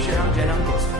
అక్షరం జనం కోసం.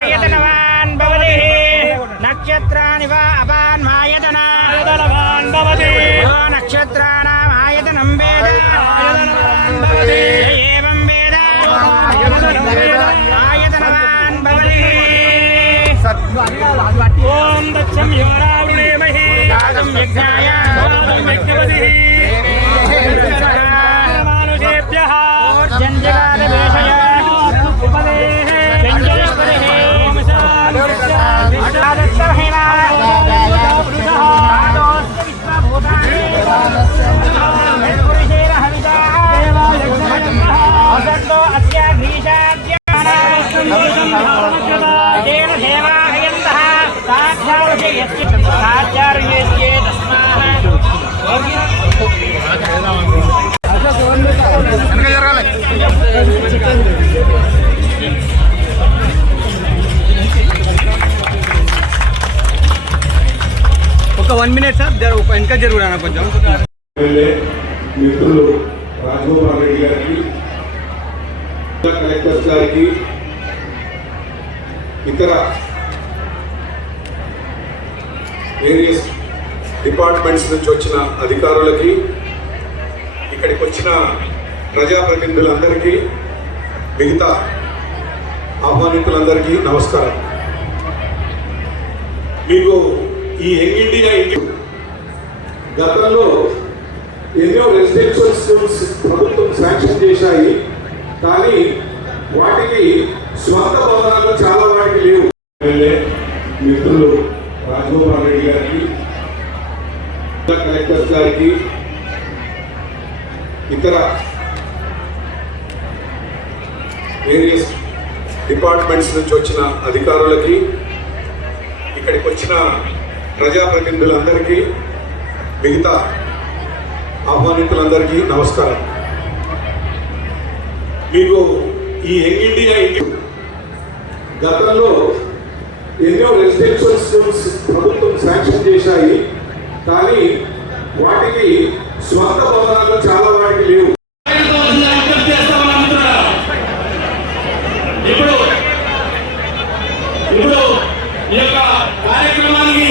यतनवान् भवति नक्षत्राणि वा अपान् मायतनायतनवान् भवति नक्षत्राणाम् आयतनं वेद भवति एवं वेद आयतनवान् भवति ॐ दक्षं योरावृणीमहि गातं यज्ञाय यज्ञपतिः मानुषेभ्यः जञ्जगालवेषय उपदेः व्यञ्जनेश्वरिः ఒక 1 మినిట్ సార్ వెనక జరుగునా కొంచెం. మిత్రులు రాజగోపాల్ రెడ్డి గారికి, కలెక్టర్స్ గారికి, ఇతర వేరియస్ డిపార్ట్మెంట్స్ నుంచి వచ్చిన అధికారులకి, ఇక్కడికి వచ్చిన ప్రజాప్రతినిధులందరికీ, మిగతా ఆహ్వానితులందరికీ నమస్కారం. మీకు ఈ యంగ్ ఇండియా గతంలో ఎన్నో రెసిడెన్షియల్ స్కూల్స్ ప్రభుత్వం శాంక్షన్ చేశాయి, కానీ వాటికి స్వంత భవనాలు చాలా వాటికి లేవు. మిత్రులు రాజగోపాల్ రెడ్డి గారికి, కలెక్టర్స్ గారికి, ఇతర వేరియస్ డిపార్ట్మెంట్స్ నుంచి వచ్చిన అధికారులకి, ఇక్కడికి వచ్చిన ప్రజాప్రతినిధులందరికీ, మిగతా ఆహ్వానితులందరికీ నమస్కారం. మీకు ఈ యంగ్ ఇండియా గతంలో ఎన్నో రెసిడెన్షియల్ స్కూల్స్ ప్రభుత్వం శాంక్షన్ చేశాయి, కానీ వాటికి స్వంత భవనాలు చాలా వాటికి లేవు. ఇప్పుడు ఈ యొక్క కార్యక్రమానికి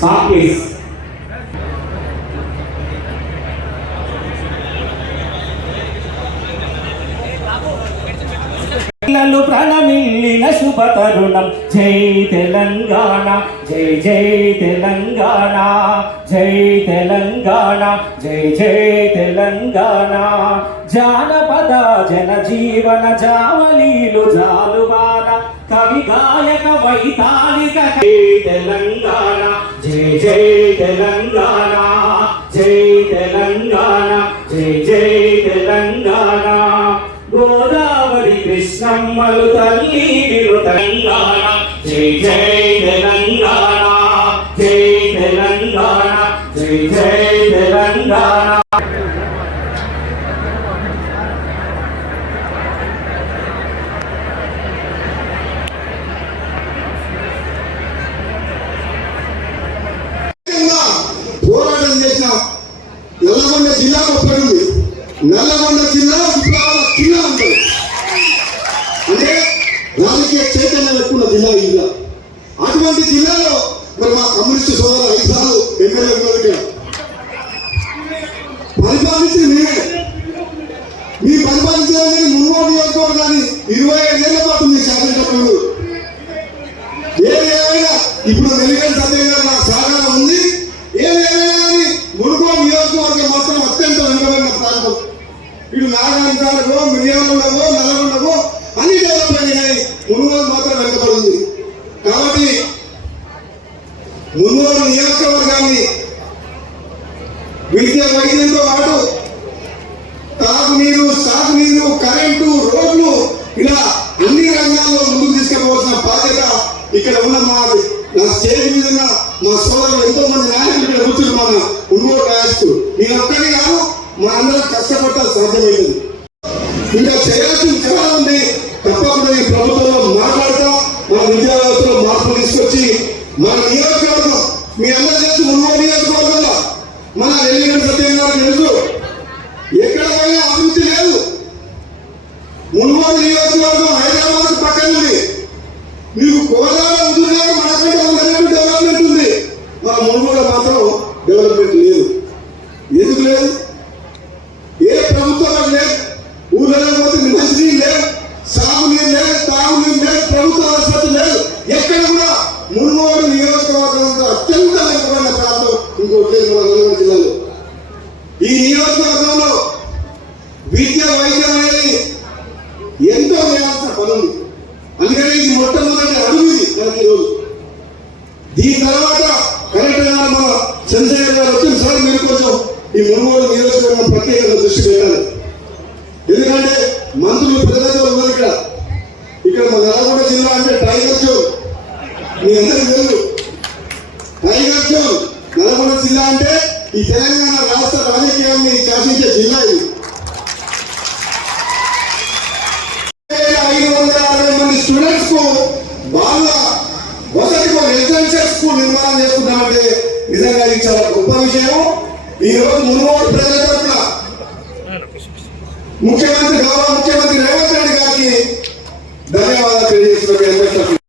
Song please. పిల్లలు ప్రణమిల్లిన శుభ తరుణం జై తెలంగాణ జై జై తెలంగాణ జై తెలంగాణ జై జై తెలంగాణ జానపద జనజీవన జావలీలు జాలువాన కవి గాయక వైతాళిక జై తెలంగాణ జై జై తెలంగాణ జై తెలంగాణ జై జై తెలంగాణ గోదావరి కృష్ణమ్మలు తల్లిలు తెలంగాణ జై జై తెలంగాణ జై తెలంగాణ జై జై తెలంగాణ పోరాటం చేసిన నల్లగొండ జిల్లా ఒక్కడుంది. నల్లగొండ జిల్లా విప్లవాల జిల్లా ఉంటుంది. అంటే రాజకీయ చైతన్యం ఎక్కువ జిల్లా ఈ జిల్లా. అటువంటి జిల్లాలో మరి మా కమ్యూనిస్టు సోదరు 5 సార్లు ఎమ్మెల్యే పరిపాలించి మేమే మీ పరిపాలించాలని మున్గోడు నియోజకవర్గాన్ని 25 ఏళ్ల పాటు మీ శాసనసభ్యులు ఏమైనా ఇప్పుడు వెలిగని సత్యం గారు నాకు సహకారం ఉంది. ఏమైనా కానీ మున్గోడు నియోజకవర్గం మాత్రం అత్యంత వెనుకబడిన ప్రాంతం. ఇటు నారాయణగో మిర్యాలగో నల్లగొండగో అన్ని డెవలప్ అయినాయి. మున్గోడు మాత్రం వెనుకబడింది. కాబట్టి మున్గోడు నియోజకవర్గాన్ని విద్య వైద్యంతో పాటు తాగునీరు సాగునీరు కరెంటు రోడ్లు ఇలా అన్ని రంగాల్లో ముందుకు తీసుకుపోవాల్సిన బాధ్యత ఇక్కడ ఉన్న నా స్టేజ్ మీద ఉన్న మా సోదరులు ఎంతో మంది నాయకులు ఇక్కడ కూర్చుని మన మున్గోడు రాయస్తులు నేను ఒక్కనే కాదు మా అందరం కష్టపడతా సాధ్యమైంది. ఇంకా చేయాల్సింది చాలా ఉంది. తప్పకుండా ఈ ప్రభుత్వంలో మాట్లాడతా మన విద్యా వ్యవస్థలో మార్పులు తీసుకొచ్చి మన నియోజకవర్గం మీ అందరూ చేసి మున్గోడు నియోజకవర్గంలో మన వెలిగని సత్యం గారు తెలుసు ఎక్కడ పోయినా అభివృద్ధి లేదు. మున్గోడు నియోజకవర్గం హైదరాబాద్ పక్కన ఉంది. మీకు గోదావరి ఉంటున్నాక మనకంటే డెవలప్మెంట్ ఉంది. మన మున్గోడు మాత్రం డెవలప్మెంట్ లేదు. ఎందుకు లేదు? ఏ ప్రభుత్వం లేదు. ఊళ్ళో పోతే మంచినీరు లేదు, సాగునీరు లేదు, తాగునీరు లేదు, ప్రభుత్వ ఆసుపత్రి లేదు. ఎక్కడ కూడా మున్గోడు నియోజకవర్గంలో అత్యంత వెనుకబడిన ప్రాంతం ఇంకోటి లేదు మన నల్గొండ జిల్లాలో. ఈ నియోజకవర్గంలో విద్య వైద్యం అనేది ఎంతో చేయాల్సిన పని ఉంది. అందుకని ఇది మొట్టమొదటి అడుగు ఇది మనకి రోజు. దీని తర్వాత కలెక్టర్ గారు మన చంద్రశేఖర్ గారు వచ్చిన సార్ మీరు కొంచెం ఈ మున్గోడు నియోజకవర్గం ప్రత్యేకంగా దృష్టి పెట్టాలి. ఎందుకంటే మంత్రులు పెద్దగా ఉన్నారు ఇక్కడ. ఇక్కడ మన నల్గొండ జిల్లా అంటే టైగర్ జోన్. మీ అందరికీ తెలుసు టైగర్ జోన్. నల్గొండ జిల్లా అంటే ఈ తెలంగాణ రాష్ట్ర రాజకీయాన్ని శాసించే జిల్లా ఇది. 560 మంది స్టూడెంట్స్ కు వాళ్ళ వసతికి రెసిడెన్షియల్ స్కూల్ నిర్మాణం చేసుకుంటామంటే నిజంగా ఇది చాలా గొప్ప విషయం. ఈ రోజు మున్గోడు ప్రజల తరఫున గౌరవ ముఖ్యమంత్రి రేవంత్ రెడ్డి గారికి ధన్యవాదాలు తెలియజేస్తున్నారు.